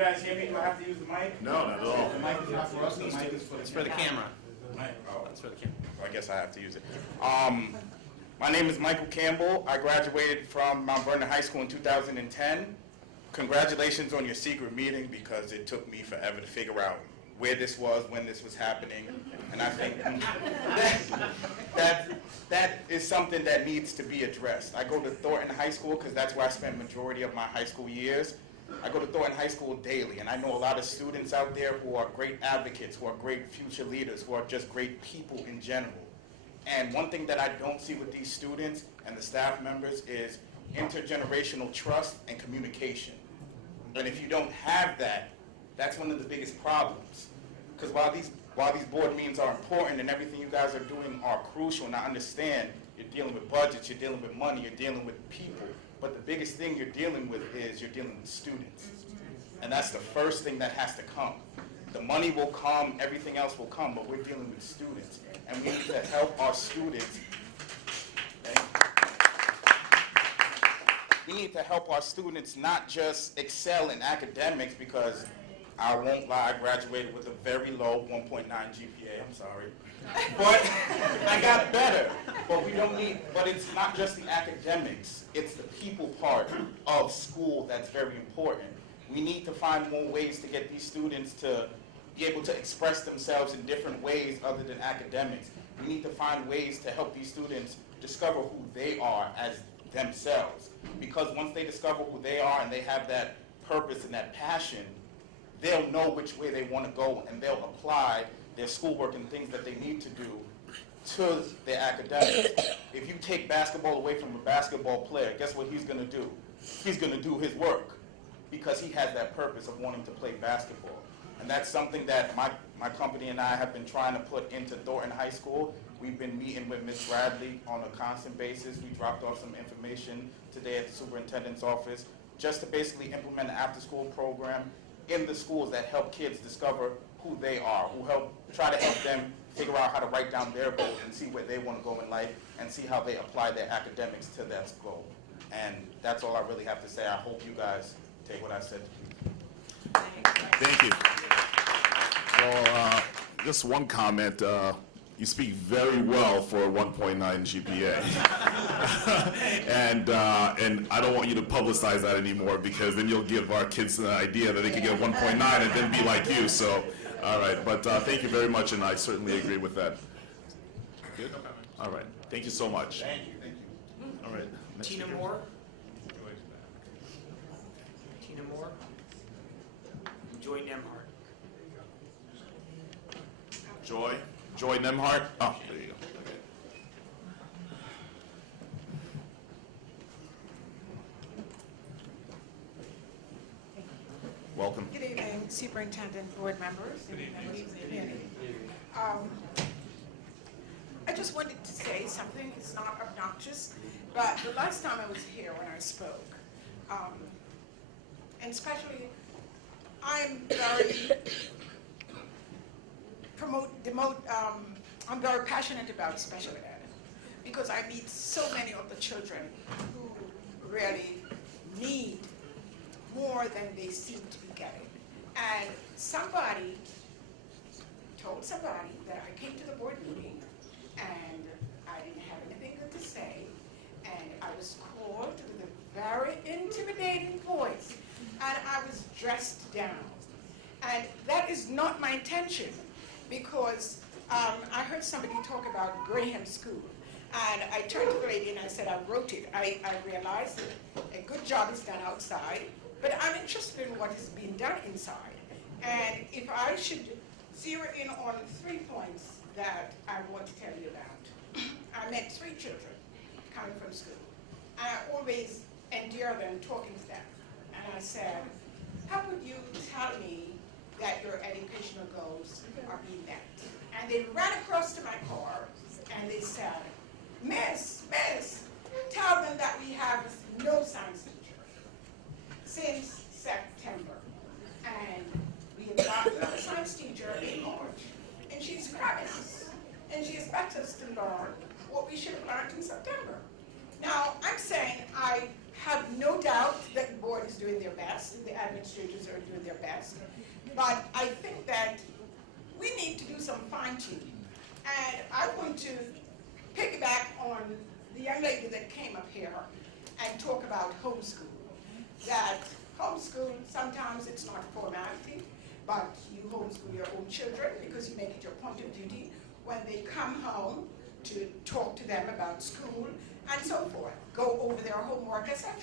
You guys hear me? Do I have to use the mic? No, not at all. The mic is not for us, the mic is for the It's for the camera. mic. Oh, It's for the camera. so I guess I have to use it. My name is Michael Campbell. I graduated from Mount Vernon High School in 2010. Congratulations on your secret meeting, because it took me forever to figure out where this was, when this was happening. And I think that is something that needs to be addressed. I go to Thornton High School because that's where I spent majority of my high school years. I go to Thornton High School daily, and I know a lot of students out there who are great advocates, who are great future leaders, who are just great people in general. And one thing that I don't see with these students and the staff members is intergenerational trust and communication. And if you don't have that, that's one of the biggest problems. Because while these board meetings are important and everything you guys are doing are crucial, and I understand you're dealing with budgets, you're dealing with money, you're dealing with people, but the biggest thing you're dealing with is you're dealing with students. And that's the first thing that has to come. The money will come, everything else will come, but we're dealing with students. And we need to help our students. We need to help our students not just excel in academics, because I won't lie, I graduated with a very low 1.9 GPA, I'm sorry. But I got better. But it's not just the academics, it's the people part of school that's very important. We need to find more ways to get these students to be able to express themselves in different ways other than academics. We need to find ways to help these students discover who they are as themselves. Because once they discover who they are and they have that purpose and that passion, they'll know which way they want to go, and they'll apply their schoolwork and things that they need to do to their academics. If you take basketball away from a basketball player, guess what he's going to do? He's going to do his work, because he has that purpose of wanting to play basketball. And that's something that my company and I have been trying to put into Thornton High School. We've been meeting with Ms. Bradley on a constant basis. We dropped off some information today at the superintendent's office just to basically implement an after-school program in the schools that help kids discover who they are, who try to help them figure out how to write down their goals and see where they want to go in life and see how they apply their academics to that goal. And that's all I really have to say. I hope you guys take what I said to you. Thank you. Well, just one comment. You speak very well for a 1.9 GPA. and I don't want you to publicize that anymore, because then you'll give our kids an idea that they could get 1.9 and then be like you. So, all right. But thank you very much, and I certainly agree with that. Good? All right. Thank you so much. Thank you. Thank you. All right. Tina Moore. Tina Moore. Joy Nemhart. Joy Nemhart? Oh, there you go. Okay. Welcome. Good evening, Superintendent, board members, and members of the community. I just wanted to say something. It's not obnoxious, but the last time I was here when I spoke, and especially, I'm very passionate about special ed, because I meet so many of the children who really need more than they seem to be getting. And somebody told somebody that I came to the board meeting and I didn't have anything good to say, and I was called with a very intimidating voice, and I was dressed down. And that is not my intention, because I heard somebody talk about Graham School, and I turned to the lady and I said, I wrote it. I realized that a good job is done outside, but I'm interested in what is being done inside. And if I should zero in on 3 points that I want to tell you about. I met 3 children coming from school. I always endear them talking to them. And I said, how would you tell me that your educational goals are being met? And they ran across to my car and they said, Miss, tell them that we have no science teacher since September. And we have gotten a science teacher in March, and she's crabbing us. And she expects us to learn what we should have learned in September. Now, I'm saying I have no doubt that board is doing their best, and the administrators are doing their best. But I think that we need to do some fine tuning. And I want to piggyback on the young lady that came up here and talk about homeschool. That homeschool, sometimes it's not formality, but you homeschool your own children because you make it your point of duty when they come home to talk to them about school and so forth, go over their homework, etc.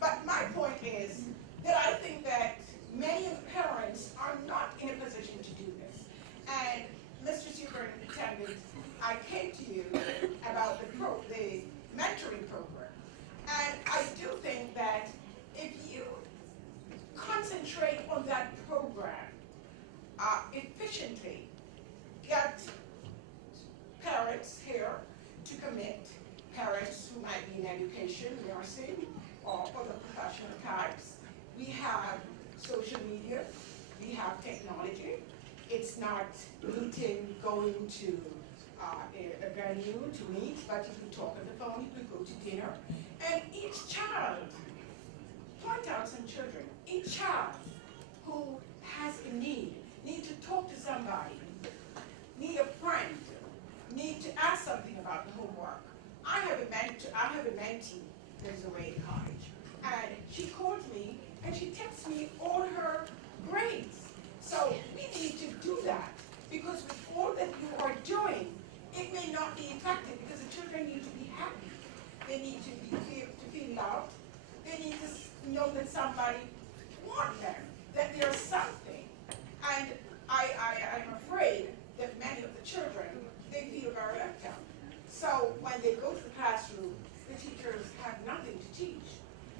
But my point is that I think that many of the parents are not in a position to do this. And Mr. Superintendent, I came to you about the mentoring program. And I do think that if you concentrate on that program efficiently, get parents here to commit, parents who might be in education, nursing, or other professional types. We have social media, we have technology. It's not meeting, going to a venue to meet, but you can talk on the phone, you can go to dinner. And each child, point out some children, each child who has a need to talk to somebody, need a friend, need to ask something about the homework. I have a mentee that's away in college, and she calls me and she texts me all her grades. So we need to do that, because with all that you are doing, it may not be effective, because the children need to be happy. They need to feel loved. They need to know that somebody wants them, that there's something. And I'm afraid that many of the children, they feel very left out. So when they go to the classroom, the teachers have nothing to teach.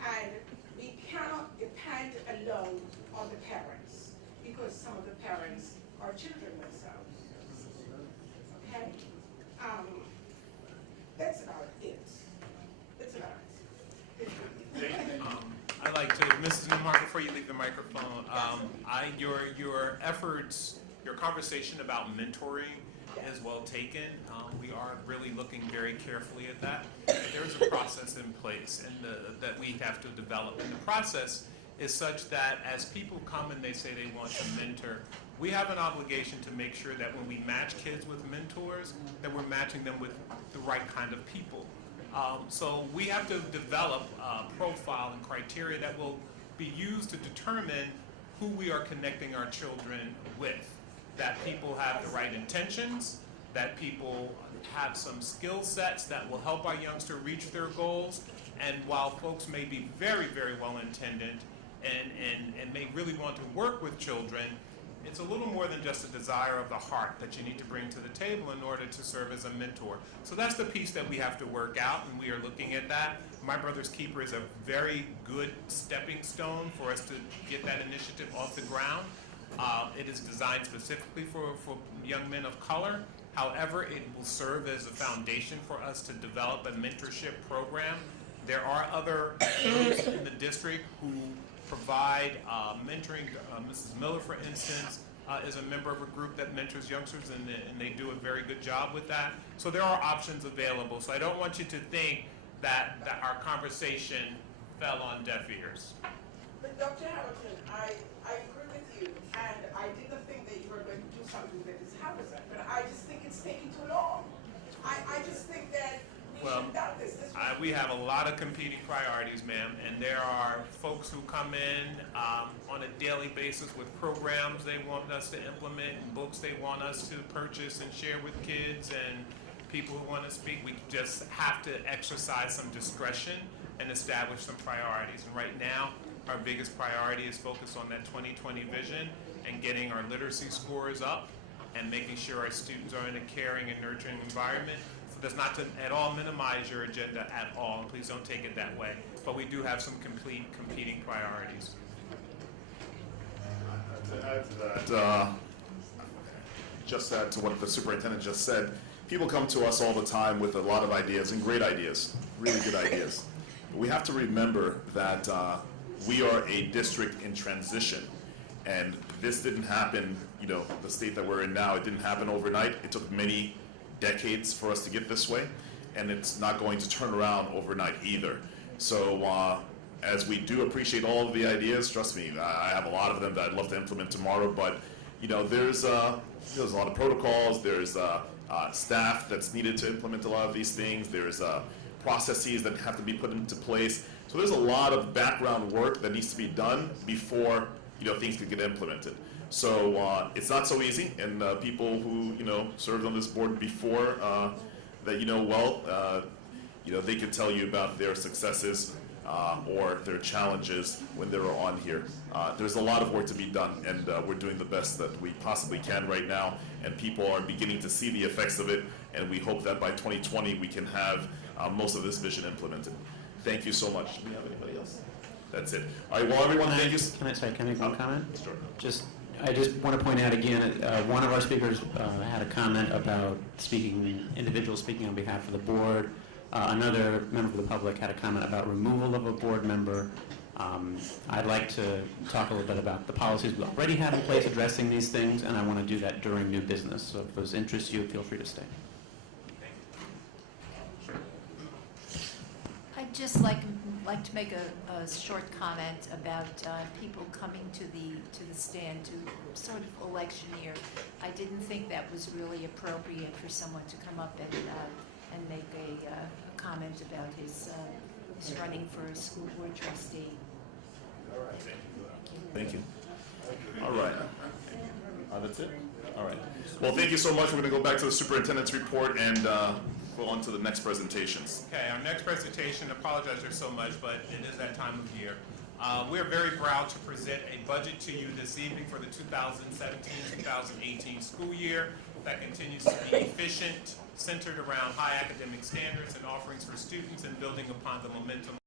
And we cannot depend alone on the parents, because some of the parents are children themselves. Okay? That's about it. That's about it. I'd like to, Mrs. Newmark, before you leave the microphone, your efforts, your conversation about mentoring is well taken. We are really looking very carefully at that. There is a process in place that we have to develop. And the process is such that as people come and they say they want to mentor, we have an obligation to make sure that when we match kids with mentors, that we're matching them with the right kind of people. So we have to develop a profile and criteria that will be used to determine who we are connecting our children with. That people have the right intentions, that people have some skill sets that will help our youngster reach their goals. And while folks may be very, very well intended and may really want to work with children, it's a little more than just a desire of the heart that you need to bring to the table in order to serve as a mentor. So that's the piece that we have to work out, and we are looking at that. My Brother's Keeper is a very good stepping stone for us to get that initiative off the ground. It is designed specifically for young men of color. However, it will serve as a foundation for us to develop a mentorship program. There are other groups in the district who provide mentoring. Mrs. Miller, for instance, is a member of a group that mentors youngsters, and they do a very good job with that. So there are options available. So I don't want you to think that our conversation fell on deaf ears. But Dr. Hamilton, I agree with you, and I didn't think that you were going to do something that is Hamilton, but I just think it's taking too long. I just think that we should have done this. We have a lot of competing priorities, ma'am, and there are folks who come in on a daily basis with programs they want us to implement and books they want us to purchase and share with kids and people who want to speak. We just have to exercise some discretion and establish some priorities. And right now, our biggest priority is focused on that 2020 vision and getting our literacy scores up and making sure our students are in a caring and nurturing environment. That's not to at all minimize your agenda at all, and please don't take it that way. But we do have some competing priorities. To add to that, just add to what the superintendent just said, people come to us all the time with a lot of ideas, and great ideas, really good ideas. We have to remember that we are a district in transition, and this didn't happen, the state that we're in now, it didn't happen overnight. It took many decades for us to get this way, and it's not going to turn around overnight either. So as we do appreciate all of the ideas, trust me, I have a lot of them that I'd love to implement tomorrow, but there's a lot of protocols, there's staff that's needed to implement a lot of these things, there's processes that have to be put into place. So there's a lot of background work that needs to be done before things can get implemented. So it's not so easy, and people who served on this board before that they could tell you about their successes or their challenges when they were on here. There's a lot of work to be done, and we're doing the best that we possibly can right now, and people are beginning to see the effects of it, and we hope that by 2020 we can have most of this vision implemented. Thank you so much. Do we have anybody else? That's it. All right, well, everyone, thank you. Can I make one comment? Sure. I just want to point out again, one of our speakers had a comment about individuals speaking on behalf of the board. Another member of the public had a comment about removal of a board member. I'd like to talk a little bit about the policies we already have in place addressing these things, and I want to do that during new business. So if those interest you, feel free to stay. I'd just like to make a short comment about people coming to the stand to sort of electioneer. I didn't think that was really appropriate for someone to come up and make a comment about his running for a school board trustee. Thank you. All right. That's it? All right. Well, thank you so much. We're going to go back to the superintendent's report and go on to the next presentations. Okay, our next presentation, apologize there's so much, but it is that time of year. We're very proud to present a budget to you this evening for the 2017-2018 school year that continues to be efficient, centered around high academic standards and offerings for students and building upon the momentum